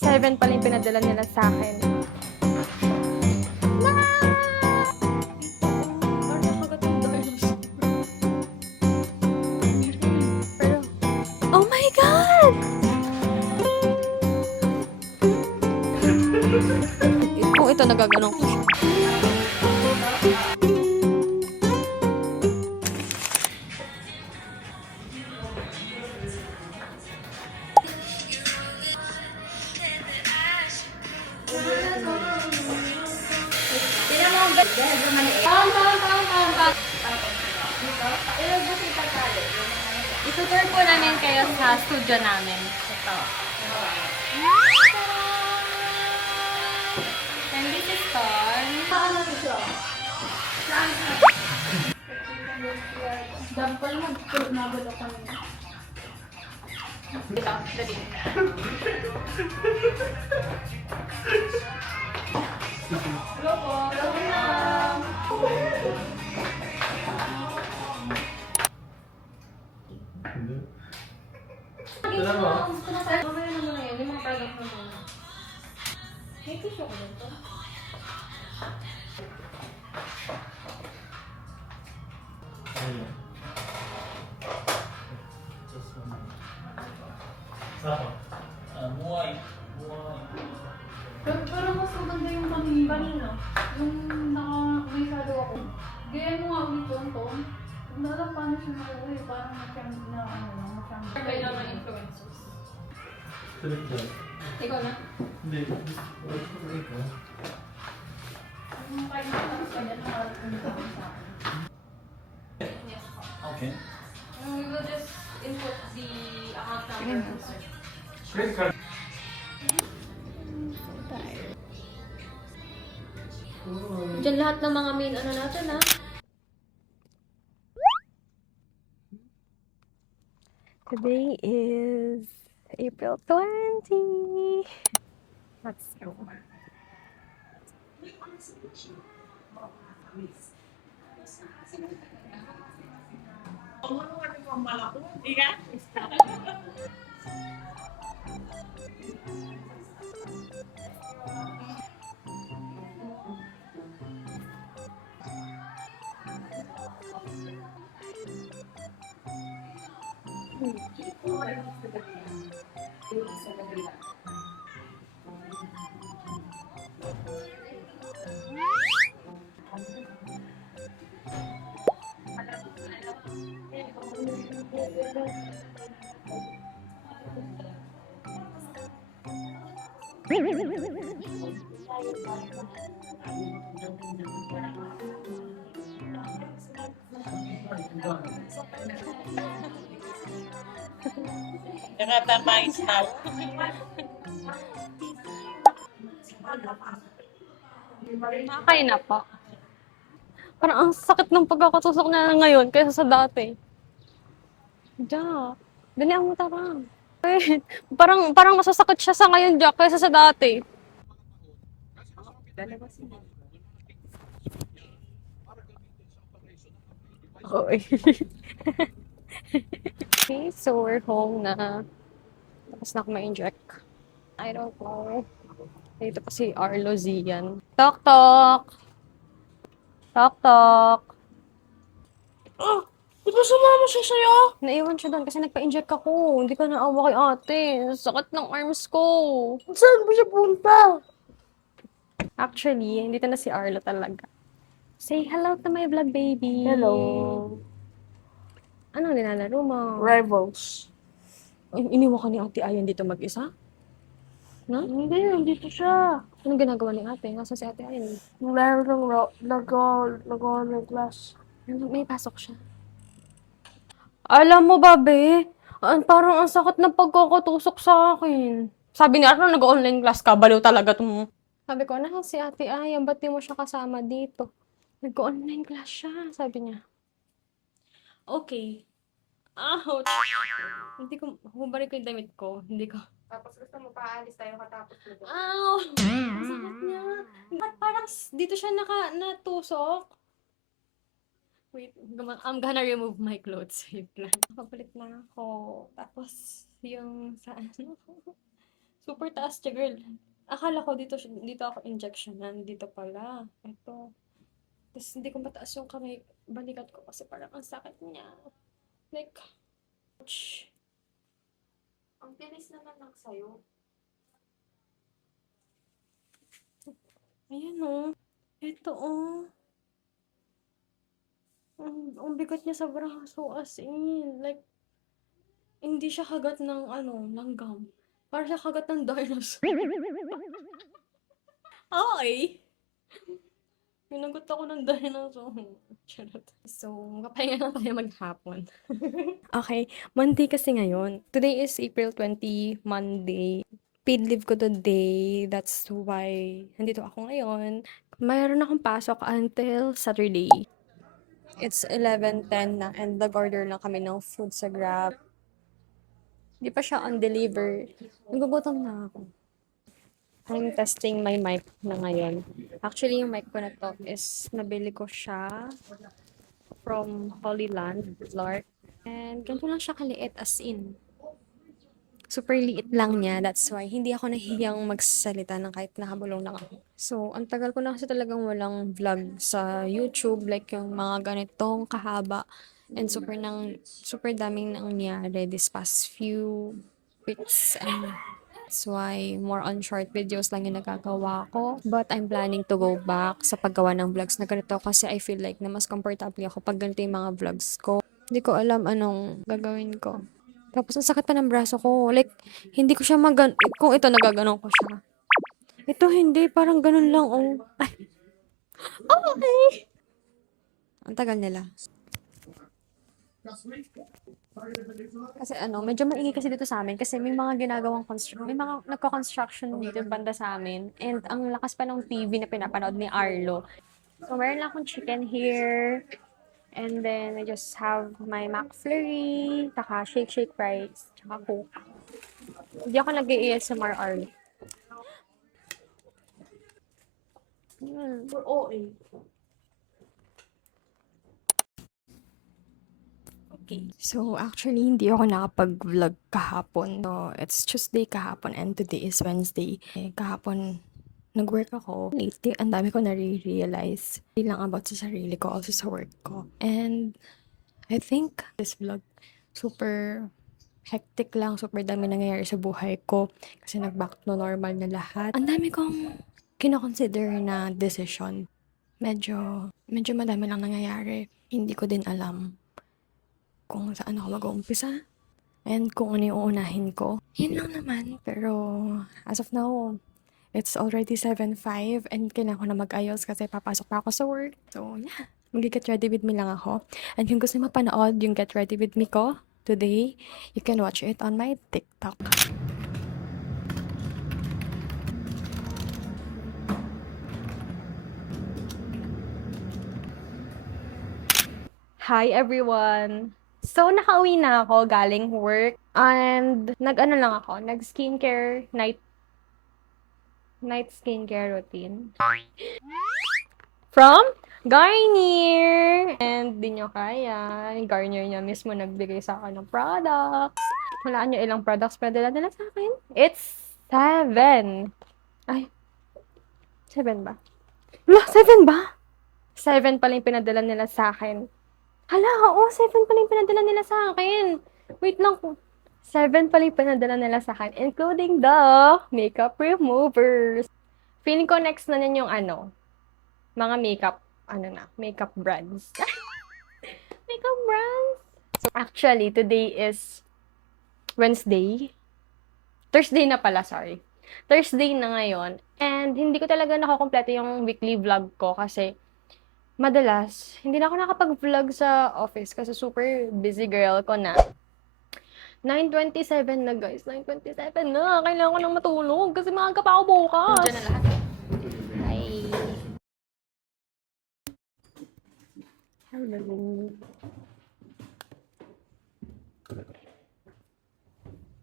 7 pala yung pinadala nila sa akin. Pero, oh my God! Kung ito nagaganong ko siya. Itutur po namin kayo sa studio namin. Ito. And this is Torn. Dapat mag-nagod ako niya. Dito, dali. Hello po. Hello ma'am. Tara mo. Mamaya naman na yun. Yung mga product mo muna. May tissue ko dito. Sako. Buhay. Buhay. Pero mas maganda yung kanina. Yung may salo ako. Gaya mo nga ulit yun, Tom. Kung nalang paano siya nakuha eh. Parang masyang masyang. Kaya naman influencers. Tulik dyan. Ikaw na? Hindi. Ikaw. Yung kayo na lang sa kanya nakarating sa akin. Yes. Okay. We will just input the account number. Credit card. Diyan lahat ng mga main ano natin, ha? Today is April 20. Let's go. Nakatapais na. Nakakain na po. Parang ang sakit ng pagkakatusok na ngayon kaysa sa dati. Jack, dalihan mo tara. Eh, parang masasakit siya sa ngayon, Jack, kaysa sa dati. Okay. Okay, so we're home na. Tapos na ako ma-inject. I don't know. Dito pa si Arlo Zian. Tok, tok! Tok, tok! Oh, di ba sumama siya sa'yo? Naiwan siya doon kasi nagpa-inject ako. Hindi ka naawa kay ate. Sakit ng arms ko. Saan ba siya punta? Actually, dito na si Arlo talaga. Say hello to my vlog baby. Hello. Anong nilalaro mo? Rivals. Iniwan ka ni Ate Ayan dito mag-isa? No? Hindi, nandito siya. Anong ginagawa ni ate? Nasaan si Ate Ayan? Meron ng nag-online class. May pasok siya. Alam mo, babe, parang ang sakit ng pagkakatusok sa akin. Sabi ni Arlo, nag-online class ka, baliw talaga itong... Sabi ko, nahan si Ate Ayan, ba't di mo siya kasama dito? Nag-online class siya, sabi niya. Okay. Ouch! Hindi ko, humabalik ko yung damit ko. Hindi ko. Tapos gusto mo paalis tayo katapos nito. Ow! Ang sakit niya. Ba't parang dito siya natusok? Wait, I'm gonna remove my clothes. Wait lang. Nakabalik na ako. Tapos, yung sa ano, Super taas siya, girl. Akala ko dito ako injectionan. Dito pala. Ito. Tapos hindi ko mataas yung kamay, balikat ko kasi parang ang sakit niya. Like, ouch. Ang bilis naman ng sayo. Ayan o. Ito o. Ang bigat niya sa braso as in. Like, hindi siya kagat ng langgam. Parang siya kagat ng dinosaur. Ay! Pinagot ako ng dinosaur. Charot. So, makapahinga na tayo maghapon. Okay, Monday kasi ngayon. Today is April 20, Monday. Paid leave ko today. That's why nandito ako ngayon. Mayroon akong pasok until Saturday. It's 11:10 na and nag-order lang kami ng food sa Grab. Di pa siya on-deliver. Nagugutom na ako. I'm testing my mic na ngayon. Actually, yung mic ko na to is nabili ko siya from Holy Land, Lark. And ganito lang siya kaliit as in. Super liit lang niya. That's why hindi ako nahihiyang magsalita ng kahit nakabulong lang ako. So, ang tagal ko na kasi talagang walang vlog sa YouTube. Like yung mga ganitong kahaba. And super daming nangyari this past few weeks. And that's why more on short videos lang yung nagagawa ko. But I'm planning to go back sa paggawa ng vlogs na ganito kasi I feel like na mas comfortable ako pag ganito yung mga vlogs ko. Hindi ko alam anong gagawin ko. Tapos ang sakit pa ng braso ko. Like, hindi ko siya kung ito nagaganon ko siya. Ito hindi, parang ganun lang oh. Ay. Okay. Ang tagal nila. Kasi medyo maingay kasi dito sa amin kasi may mga ginagawang may mga nagko-construction dito banda sa amin and ang lakas pa ng TV na pinapanood ni Arlo. So meron lang akong chicken here and then I just have my McFlurry, taka shake fries, tsaka Coke. Hindi ako nag-ASMR Arlo. For OA. Okay. So, actually, hindi ako nakapag-vlog kahapon. So, it's Tuesday kahapon and today is Wednesday. Kahapon, nag-work ako. Lately, ang dami ko nare-realize. Hindi lang about sa sarili ko, also sa work ko. And, I think this vlog, super hectic lang, super dami nangyayari sa buhay ko. Kasi nag-back to normal na lahat. Ang dami kong kinoconsider na decision. Medyo madami lang nangyayari. Hindi ko din alam kung saan ako mag-uumpisa and kung ano yung uunahin ko. Yun lang naman. Pero as of now, it's already 7:05 and kailangan ko na mag-ayos kasi papasok pa ako sa work. So yeah, mag-get ready with me lang ako. And kung gusto mo mapanood yung get ready with me ko today, you can watch it on my TikTok. Hi everyone! So, nakauwi na ako galing work and nag-skincare night skincare routine from Garnier. And di nyo kaya, Garnier niya mismo nagbigay sa akin ng products. Hulaan nyo ilang products padala nila sa akin? It's 7. Ay, 7 ba? Wala, 7 ba? 7 pala yung pinadala nila sa akin. Hala, oo, 7 pala yung pinadala nila sa akin. Wait lang po. 7 pala yung pinadala nila sa akin, including the makeup removers. Feeling ko next na yan yung mga makeup brands. Makeup brands. So, actually, today is Wednesday. Thursday na pala, sorry. Thursday na ngayon. And hindi ko talaga nakakompleto yung weekly vlog ko kasi madalas, hindi na ako nakapag-vlog sa office kasi super busy girl ko na. 9:27 na guys. 9:27 na. Kailangan ko nang matulog kasi maaga pa ako bukas. Diyan na lahat. Hi. Hello.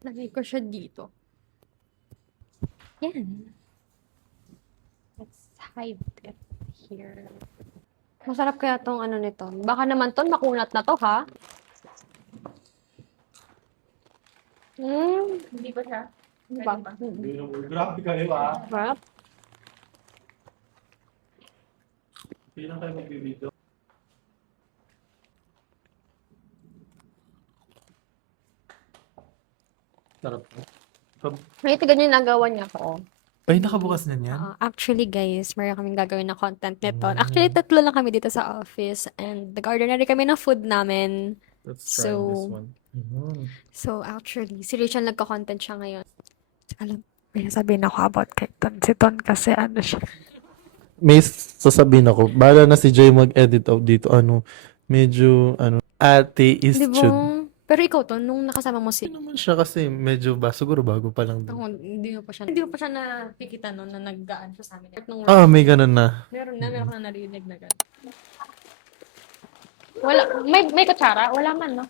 Lagay ko siya dito. Yan. Let's hide it here. Masarap kaya tong nito. Baka naman to, makunat na to, ha? Hindi pa siya. Diba? Grabe kayo ah. Diba? Hindi lang kayo magbibideo. Sarap po. May ganyan yung nagawa niya ko. Ay, nakabukas na niyan? Actually, guys, meron kaming gagawin na content nito. Mm. Actually, 3 lang kami dito sa office and nag-order na rin kami ng food namin. Let's try So- this one. Mhm. So, actually, si Rachel nagka-content siya ngayon. Alam, May sabihin ako about kay Ton. Si Ton kasi ano siya. May sasabihin ako, bahala na si Joy mag-edit out dito. Medyo, atheist di ba? yun. Pero ikaw to, nung nakasama mo si... Hindi naman siya kasi medyo siguro bago pa lang din. Ako, hindi mo pa siya nakikita noon na naggaan siya sa amin. Nung, May ganun na. meron ko na narinig na gano'n. Wala, may kutsara? Wala man, no?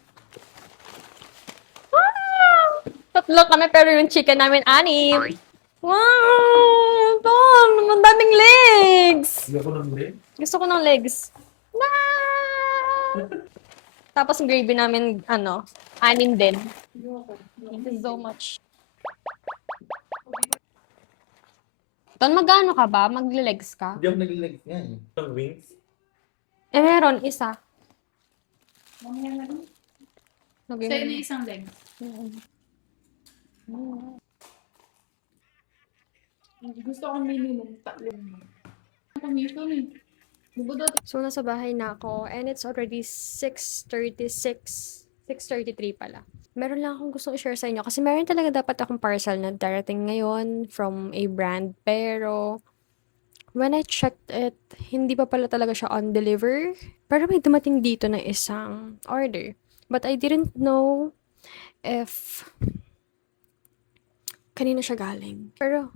Tatlo kami, pero yung chicken namin, 6. Wow! Tom, ang daming legs! Hindi ako nang din. Gusto ko ng legs. Tapos yung gravy namin, 6 din. Thank you so much. Ton, mag-ano ka ba? Magle-legs ka? Hindi ako nag-legs nga eh. Ang wings? Meron, isa. Mamaya na rin. Lagyan Sa'yo mo. na isang leg. Gusto ko minimum 3. Commission eh. Bubudot. So, nasa bahay na ako and it's already 6:36. 6:33 pala. Meron lang akong gustong i-share sa inyo kasi meron talaga dapat akong parcel na darating ngayon from a brand. Pero, when I checked it, hindi pa pala talaga siya on deliver. Pero may dumating dito na isang order. But I didn't know if kanina siya galing. Pero,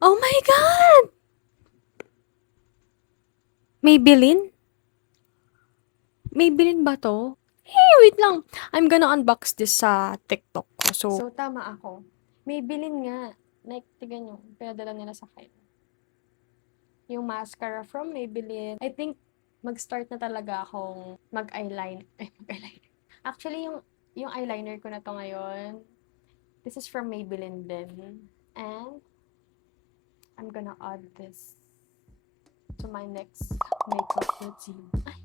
oh my God! Maybelline? Maybelline ba to? Hey, wait lang. I'm gonna unbox this sa TikTok ko. So, tama ako. Maybelline nga. Like, tignan nyo. Pinadala nila sa akin. Yung mascara from Maybelline. I think, mag-start na talaga akong mag-eyeliner. Mag-eyeliner. Actually, yung eyeliner ko na to ngayon, this is from Maybelline din. And, I'm gonna add this to my next makeup routine. Ay,